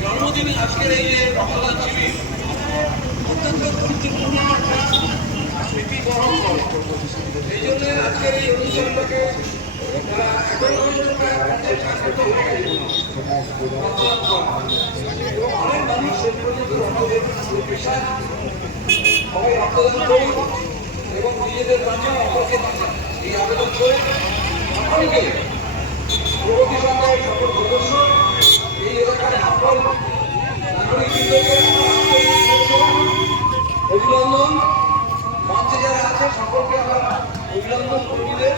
জন্মদিনে আজকের এই যে রক্তদান শিবির অত্যন্ত গুরুত্বপূর্ণ একটা স্মৃতি বহন করে। এই জন্য আজকের এই অনুষ্ঠানটাকে অনেক মানুষ সবাই রক্তদান করি এবং নিজেদের বাঁচান, অপরকে বাঁচান এই আবেদন করে সকলকে প্রগতি সংঘের সকল সদস্য এই এলাকার সকল নাগরিকবৃন্দকে অভিনন্দন, মঞ্চে যারা আছে সকলকে আমরা অভিনন্দন কর্মীদের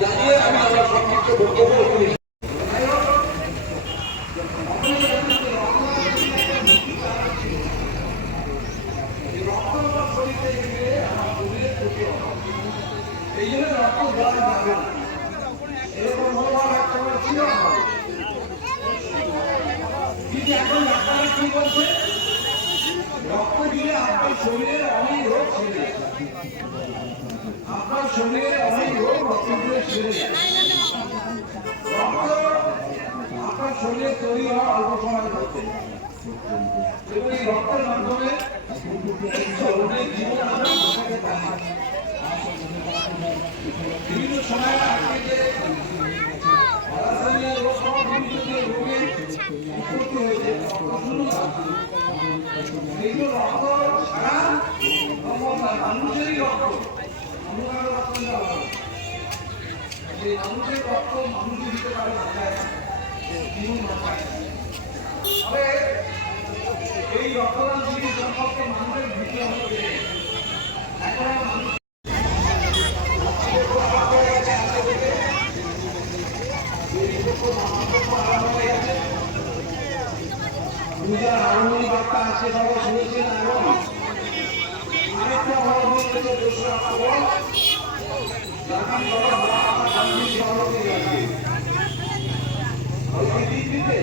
জানিয়ে আমি আমার সংক্ষিপ্ত বক্তব্য করি। এই জন্য রক্ত দেওয়া যাবে না, এরকম মনোভাব একটা ছিল। কিন্তু এখন ডাক্তার কি বলছে, রক্ত দিলে আপনার শরীরের অনেক রোগ সেরে যায়, আপনার শরীরের অনেক রোগ রক্ত দিলে সেরে যায়। রক্ত আপনার শরীরে তৈরি হওয়া অল্প সময়ের মধ্যে, এবং এই রক্তের মাধ্যমে জীবন আমরা বিভিন্ন সময় মানুষেরই রক্ত, মানুষের রক্ত মানুষ দিতে পারে জীবন বাঁচায়। তবে এই রক্তদান শিবির সম্পর্কে মানুষের ভীতি হচ্ছে এখন মানুষ হারমোনি বার্তা আছে সবাই শুনেছেন। এবং আরেকটা বড় হয়েছে 2রা অক্টোবর জাতির বাবা মহাত্মা গান্ধীর জন্মদিন আছে। ওই দিনটিতে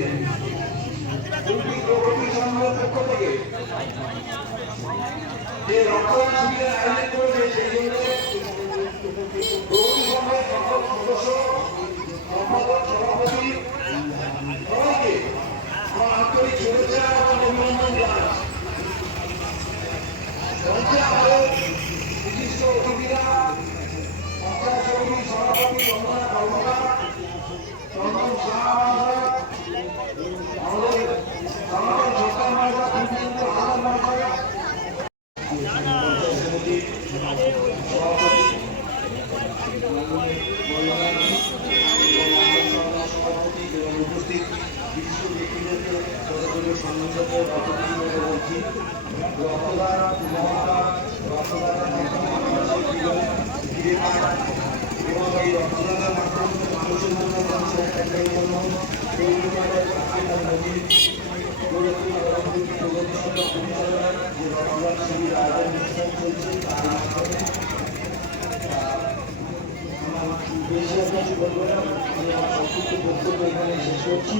প্রগতি সংঘের পক্ষ থেকে যে রক্তদান শিবিরের আয়োজন করেছে, সেই জন্য প্রগতি সংঘের সকল সদস্য, সম্পাদক, সভাপতি সবাইকে আমার আন্তরিক শুভেচ্ছা এবং অভিনন্দন জানাচ্ছি। মঞ্চে আমাদের বিশিষ্ট অতিথিরা পঞ্চায়েত সমিতির সভাপতি বন্দনা কর্মকার, চন্দন শাহ মহাশয়, আমাদের সনাতন সরকার মহাশয়, কৃষ্ণেন্দ্র হাজার মহাশয়, পঞ্চায়েত সমিতির সভাপতি সভাপতি এবং উপস্থিত বিশিষ্ট ব্যক্তিদেরকে যতগুলো সম্মানিত বলছি। রক্তদান মহড়া, রক্তদানের এবং এই রক্তদানের মাধ্যমে মানুষের জন্য মানুষের একটাই জন্য এই নদীর পরিচালনায় যে রক্তদান শিবির আয়োজন অনুষ্ঠান চলছে তার মাধ্যমে আমার বেশি কিছু বলবো না, আমি আমার সংক্ষিপ্ত বক্তব্য এখানে শেষ করছি।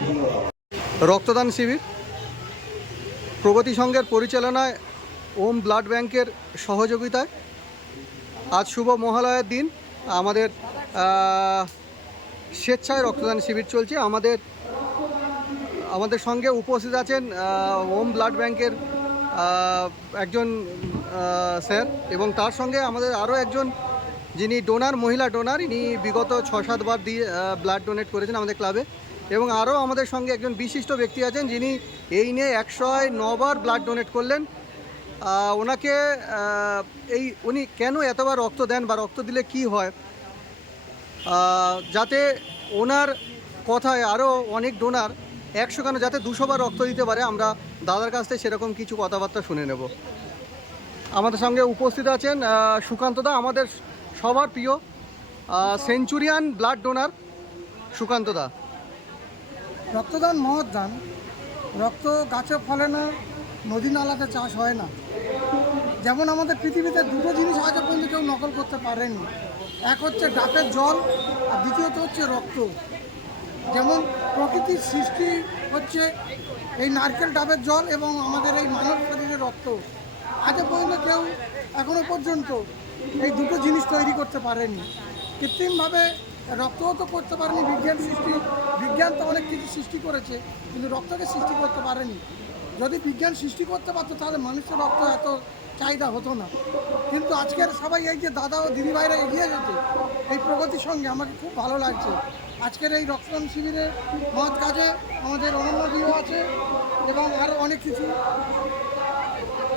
ধন্যবাদ। রক্তদান শিবির প্রগতি সংঘের পরিচালনায় ওম ব্লাড ব্যাংকের সহযোগিতায় আজ শুভ মহালয়ার দিন আমাদের স্বেচ্ছায় রক্তদান শিবির চলছে। আমাদের সঙ্গে উপস্থিত আছেন ওম ব্লাড ব্যাংকের একজন স্যার, এবং তার সঙ্গে আমাদের আরও একজন যিনি ডোনার, মহিলা ডোনার, ইনি বিগত 6-7 বার দিয়ে ব্লাড ডোনেট করেছেন আমাদের ক্লাবে। এবং আরও আমাদের সঙ্গে একজন বিশিষ্ট ব্যক্তি আছেন যিনি এই নিয়ে 109 বার ব্লাড ডোনেট করলেন। ওনাকে উনি কেন এতবার রক্ত দেন বা রক্ত দিলে কি হয়, যাতে ওনার কথায় আরও অনেক ডোনার 100 কেন যাতে 200 বার রক্ত দিতে পারে, আমরা দাদার কাছ থেকে সেরকম কিছু কথাবার্তা শুনে নেব। আমাদের সঙ্গে উপস্থিত আছেন সুকান্তদা, আমাদের সবার প্রিয় সেঞ্চুরিয়ান ব্লাড ডোনার সুকান্ত দা। রক্তদান মহৎ দান। রক্ত গাছে ফলে না, নদী নালাতে চাষ হয় না। যেমন আমাদের পৃথিবীতে দুটো জিনিস আজ পর্যন্ত কেউ নকল করতে পারেনি, এক হচ্ছে ডাবের জল আর দ্বিতীয়ত হচ্ছে রক্ত। যেমন প্রকৃতির সৃষ্টি হচ্ছে এই নারকেল ডাবের জল এবং আমাদের এই মানব শরীরের রক্ত। আজ পর্যন্ত কেউ এখনো পর্যন্ত এই দুটো জিনিস তৈরি করতে পারেনি। কৃত্রিমভাবে রক্তও তো করতে পারেনি বিজ্ঞান তো অনেক কিছু সৃষ্টি করেছে, কিন্তু রক্তকে সৃষ্টি করতে পারেনি। যদি বিজ্ঞান সৃষ্টি করতে পারতো তাহলে মানুষের রক্ত এত চাহিদা হতো না। কিন্তু আজকের সবাই এই যে দাদা ও দিদিভাইরা এগিয়ে গেছে এই প্রগতির সঙ্গে, আমাকে খুব ভালো লাগছে। আজকের এই রক্তদান শিবিরে মহৎ কাজে আমাদের অনন্যদিও আছে এবং আরও অনেক কিছু।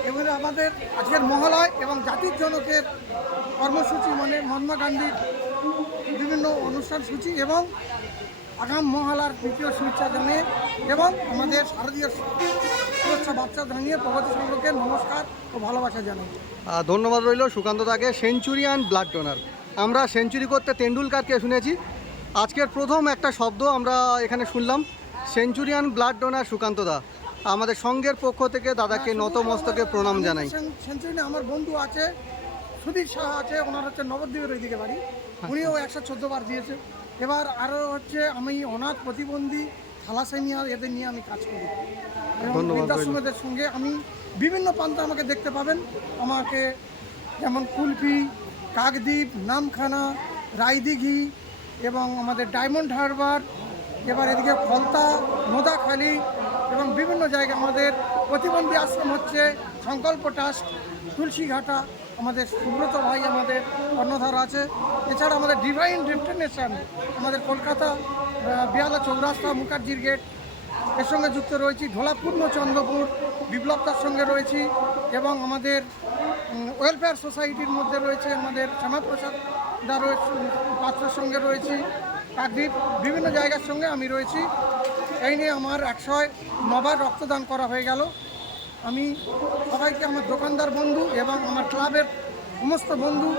এবারে আমাদের আজকের মহালয় এবং জাতির জনকের কর্মসূচি, মানে মহাত্মা গান্ধীর বিভিন্ন অনুষ্ঠান সূচি এবং আগাম মহালয়ার দ্বিতীয় শুভেচ্ছা জানিয়ে এবং আমাদের শারদীয় শুভেচ্ছা বার্তা জানিয়ে প্রগতি সংঘকে নমস্কার ও ভালোবাসা জানাই। ধন্যবাদ রইল সুকান্ত দাকে। সেঞ্চুরিয়ান ব্লাড ডোনার, আমরা সেঞ্চুরি করতে তেন্ডুলকারকে শুনেছি, আজকের প্রথম একটা শব্দ আমরা এখানে শুনলাম, সেঞ্চুরিয়ান ব্লাড ডোনার সুকান্ত দা। আমাদের সংঘের পক্ষ থেকে দাদাকে নতমস্তকে প্রণাম জানাই। সেঞ্চুরিয়ানে আমার বন্ধু আছে, সুধীর শাহ আছে, ওনার হচ্ছে নবদ্বীপের ওইদিকে বাড়ি, উনিও 114 বার দিয়েছে। এবার আরও হচ্ছে আমি অনাথ প্রতিবন্ধী থ্যালাসেমিয়া এদের নিয়ে আমি কাজ করি এবং ধন্যবাদ বৃদ্ধাশ্রমদের সঙ্গে আমি বিভিন্ন প্রান্তে আমাকে দেখতে পাবেন। আমাকে যেমন কুলপি, কাকদ্বীপ, নামখানা, রায়দিঘি এবং আমাদের ডায়মন্ড হারবার, এবার এদিকে ফলতা, নোদাখালী এবং বিভিন্ন জায়গায় আমাদের প্রতিবন্ধী আশ্রম হচ্ছে সংকল্প ট্রাস্ট, তুলসীঘাটা, আমাদের সুব্রত ভাই আমাদের কর্ণধার আছে। এছাড়া আমাদের ডিভাইন ডেস্টিনেশন আমাদের কলকাতা বেহালা চৌরাস্তা মুখার্জির গেট, এর সঙ্গে যুক্ত রয়েছি। ঢোলাপূর্ণ চন্দ্রপুর বিপ্লবতার সঙ্গে রয়েছি এবং আমাদের ওয়েলফেয়ার সোসাইটির মধ্যে রয়েছে আমাদের শ্যামাপ্রসাদ দা রয়েছে, পাত্রের সঙ্গে রয়েছি। কাকদ্বীপ, বিভিন্ন জায়গার সঙ্গে আমি রয়েছি। এই নিয়ে আমার 109বার রক্তদান করা হয়ে গেল। আমি সবাইকে, আমার দোকানদার বন্ধু এবং আমার ক্লাবের সমস্ত বন্ধু,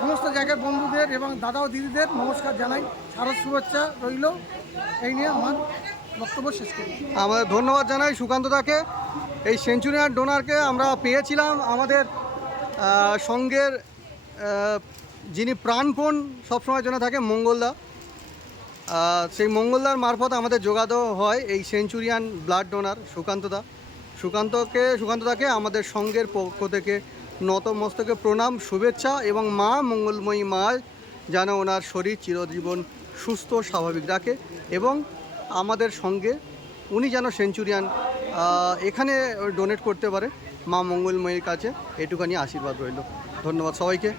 সমস্ত জায়গার বন্ধুদের এবং দাদা ও দিদিদের নমস্কার জানাই, শারদ শুভেচ্ছা রইল। এই নিয়ে আমার বক্তব্য শেষ করি। আমাদের ধন্যবাদ জানাই সুকান্ত দাকে। এই সেঞ্চুরিয়ান ডোনারকে আমরা পেয়েছিলাম আমাদের সঙ্গের যিনি প্রাণপণ সবসময়ের জন্য থাকে, মঙ্গলদা। সেই মঙ্গলদার মারফত আমাদের যোগাযোগ হয় এই সেঞ্চুরিয়ান ব্লাড ডোনার সুকান্ত দা। সুকান্ত দাকে আমাদের সঙ্গের পক্ষ থেকে নতমস্তকে প্রণাম, শুভেচ্ছা এবং মা মঙ্গলময়ী মা যেন ওনার শরীর চিরজীবন সুস্থ স্বাভাবিক রাখে এবং আমাদের সঙ্গে উনি যেন সেঞ্চুরিয়ান এখানে ডোনেট করতে পারে, মা মঙ্গলময়ীর কাছে এটুখানি আশীর্বাদ রইল। ধন্যবাদ সবাইকে।